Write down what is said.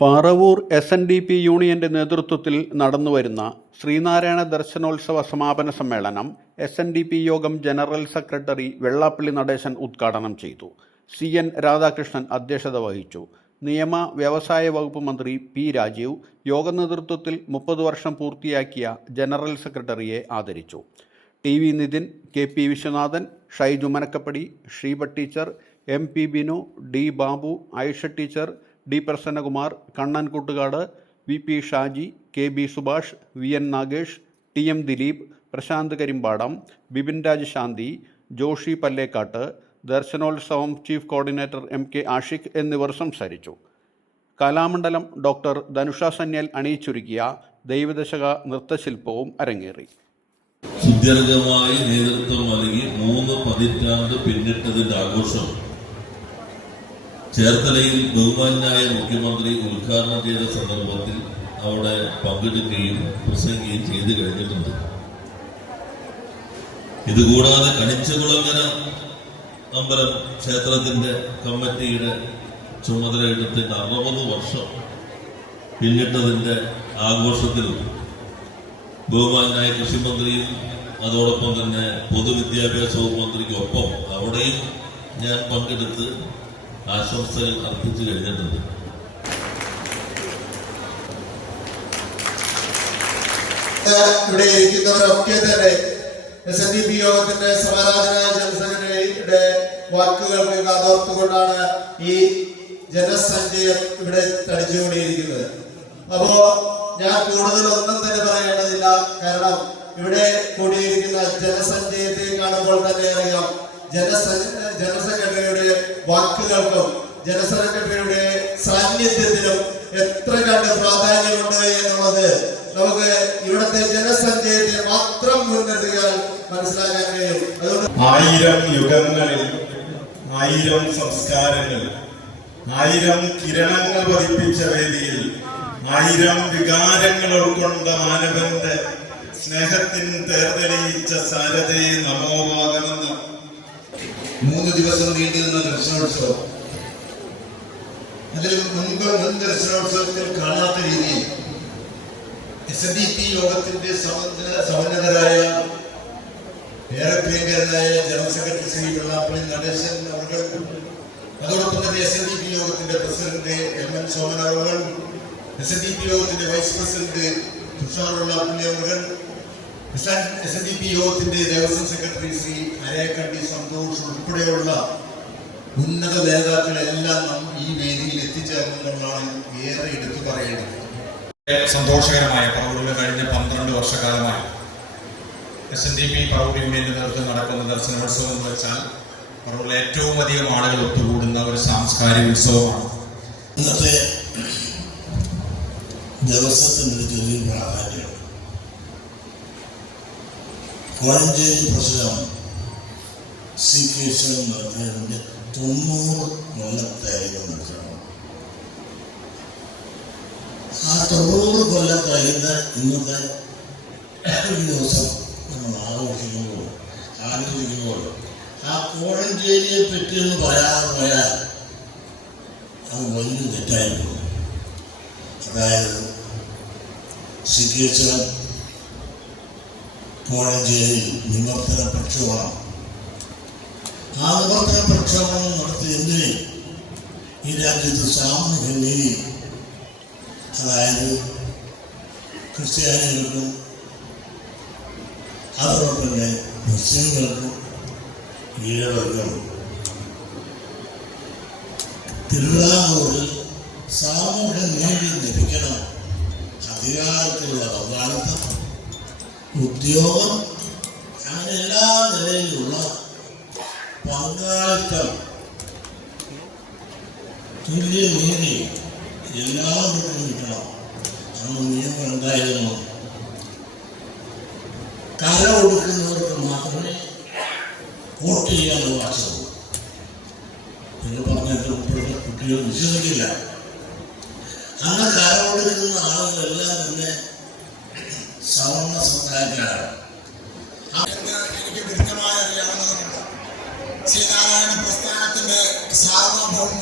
Paravur SNDP യൂണിയന്റെ നേതൃത്വത്തിൽ നടന്നുവരുന്ന ശ്രീനാരായണ ദർശനോത്സവ സമാപന സമ്മേളനം SNDP യോഗം ജനറൽ സെക്രട്ടറി വെള്ളാപ്പള്ളി നടേശൻ ഉദ്ഘാടനം ചെയ്തു. CN രാധാകൃഷ്ണൻ അധ്യക്ഷത വഹിച്ചു. നിയമ വ്യവസായ വകുപ്പ് മന്ത്രി P. രാജീവ് യോഗ നേതൃത്വത്തിൽ 30 വർഷം പൂർത്തിയാക്കിയ ജനറൽ സെക്രട്ടറിയെ ആദരിച്ചു. TV Nithin, KP Viswanathan, Shaiju Manakkappadi, Sreepa teacher, MP Binu, D. Babu, Aisha teacher, D. Prasannakumar, Kannan Koottukad, VP Shaji, KB Subhash, VN Nagesh, TM Dileep, Prasanth Karimpadam, Bipin Raj Shanthi, Joshi Pallekkatt, ദർശനോത്സവം ചീഫ് കോർഡിനേറ്റർ MK ആഷിഖ് എന്നിവർ സംസാരിച്ചു. കലാമണ്ഡലം ഡോക്ടർ ധനുഷ സന്യാൽ അണിയിച്ചൊരുക്കിയ ദൈവദശക നൃത്തശില്പവും അരങ്ങേറി. സുദീർഘമായി നേതൃത്വം നൽകി 3 പതിറ്റാണ്ട് പിന്നിട്ടതിന്റെ ആഘോഷം ചേർത്തലയിൽ ബഹുമാന്യായ മുഖ്യമന്ത്രി ഉദ്ഘാടനം ചെയ്ത സന്ദർഭത്തിൽ അവിടെ പങ്കെടുക്കുകയും പ്രസംഗിക്കുകയും ചെയ്തു കഴിഞ്ഞിട്ടുണ്ട്. ഇതുകൂടാതെ കണിച്ചുകുളങ്ങര അമ്പലം ക്ഷേത്രത്തിന്റെ കമ്മിറ്റിയുടെ ചുമതല എടുത്തിട്ട് 60 വർഷം പിന്നിട്ടതിന്റെ ആഘോഷത്തിലും ബഹുമാനായ കൃഷിമന്ത്രിയും അതോടൊപ്പം തന്നെ പൊതുവിദ്യാഭ്യാസ വകുപ്പ് മന്ത്രിക്കൊപ്പം അവിടെയും ഞാൻ പങ്കെടുത്ത് ആശംസകൾ അർപ്പിച്ചു കഴിഞ്ഞിട്ടുണ്ട്. ഇവിടെ ഇരിക്കുന്നവരൊക്കെ തന്നെ SNDP യോഗത്തിന്റെ സമാരാധന ജനറൽ സെക്രട്ടറിയുടെ വാക്കുകൾക്ക് കാതോർത്തുകൊണ്ടാണ് ഈ ജനസഞ്ചയം ഇവിടെ തടിച്ചുകൂടിയിരിക്കുന്നത്. അപ്പോ ഞാൻ കൂടുതലൊന്നും തന്നെ പറയേണ്ടതില്ല. കാരണം ഇവിടെ കൂടിയിരിക്കുന്ന ജനസഞ്ചയത്തെ കാണുമ്പോൾ തന്നെ അറിയാം ജനസെക്രട്ടറിയുടെ വാക്കുകൾക്കും ജനസെക്രട്ടറിയുടെ സാന്നിധ്യത്തിനും എത്ര കണ്ട് പ്രാധാന്യമുണ്ട് എന്നുള്ളത് നമുക്ക് ഇവിടുത്തെ ജനസഞ്ചയത്തെ മാത്രം മുൻനിർത്തിയാൽ മനസ്സിലാക്കാൻ കഴിയും. അതുകൊണ്ട് 1000 യുഗങ്ങളിൽ 1000 സംസ്കാരങ്ങൾ 1000 കിരണങ്ങൾ പതിപ്പിച്ച വേദിയിൽ 1000 വികാരങ്ങൾ ഉൾക്കൊണ്ട മാനവന്റെ സ്നേഹത്തിന് തേർതെളിയിച്ച സാരഥയെ നമോവാകണമെന്ന് 3 ദിവസം നീണ്ടുനിന്ന ദർശനോത്സവം അതിൽ മുൻ ദർശനോത്സവത്തിൽ കാണാത്ത രീതിയിൽ SNDP യോഗത്തിന്റെ സമന്നതരായ ഏറെ പ്രിയങ്കരനായ ജനറൽ സെക്രട്ടറി ശ്രീ വെള്ളാപ്പള്ളി നടേശൻ അവർ, അതോടൊപ്പം തന്നെ SNDP യോഗത്തിന്റെ പ്രസിഡന്റ് MN സോമൻ അവർ, SNDP യോഗത്തിന്റെ വൈസ് പ്രസിഡന്റ് തുഷാർ വെള്ളാപ്പള്ളി അവർ, SNDP യോഗത്തിന്റെ ദേവസ്വം സെക്രട്ടറി ശ്രീ അരയക്കണ്ടി സന്തോഷ് ഉൾപ്പെടെയുള്ള ഉന്നത നേതാക്കളെല്ലാം ഈ വേദിയിൽ എത്തിച്ചേർന്നുള്ളതാണ് ഏറെ എടുത്തു പറയേണ്ടത്. സന്തോഷകരമായ പറവൂരിൽ കഴിഞ്ഞ 12 വർഷക്കാലമായി SNDP പറവൂർ യൂണിയന്റെ നേതൃത്വം നടക്കുന്ന ദർശനോത്സവം എന്ന് വെച്ചാൽ പറവൂരിലെ ഏറ്റവും അധികം ആളുകൾ ഒത്തുകൂടുന്ന ഒരു സാംസ്കാരിക ഉത്സവമാണ്. ഇന്നത്തെ ദിവസത്തിന് ചെറിയ പ്രാധാന്യം കോഴഞ്ചേരി പ്രശ്നം കേശവൻ നടത്തിയതിന്റെ 90 കൊല്ലത്തായിരുന്നു നടത്തണം. ആ 90 കൊല്ലത്തായിരുന്ന ഇന്നത്തെ ഒരു ദിവസം നമ്മൾ ആലോചിക്കുമ്പോൾ ആ കോഴഞ്ചേരിയെ പറ്റിയെന്ന് പറയാതെ പോയാൽ അത് വലിയ തെറ്റായിരുന്നു. അതായത് കേശവൻ കോഴഞ്ചേരിയിൽ നിവർത്തന പ്രക്ഷോഭണം, ആ നിവർത്തന പ്രക്ഷോഭണം നടത്തിയതിന് ഈ രാജ്യത്ത് സാമൂഹ്യ നീതി, അതായത് ക്രിസ്ത്യാനികൾക്കും അതോടൊപ്പം തന്നെ മുസ്ലിങ്ങൾക്കും ഈഴവർക്കും തിരുവിതാംകൂറിൽ സാമൂഹ്യ നീതി ലഭിക്കണം, അധികാരത്തിലുള്ള പങ്കാളിത്തം, ഉദ്യോഗം, അങ്ങനെ എല്ലാ നിലയിലുള്ള പങ്കാളിത്തം, തുല്യ നീതി എല്ലാവർക്കും കിട്ടണം. അന്ന് നിയമം ഉണ്ടായിരുന്നു. കര കൊടുക്കുന്നവർക്ക് മാത്രമേ വോട്ട് ചെയ്യാൻ അവകാശമുള്ളൂ. നിങ്ങൾ പറഞ്ഞിട്ട് കുട്ടികൾ വിശ്വസിക്കില്ല. അങ്ങനെ കര കൊടുക്കുന്ന ആളുകളെല്ലാം തന്നെ സവർണ സമുദായക്കാരാണ്. എനിക്ക് വ്യക്തമായ അറിയാവുന്നതുണ്ട്. ശ്രീനാരായണ പ്രസ്ഥാനത്തിന്റെ സാർവഭൗമ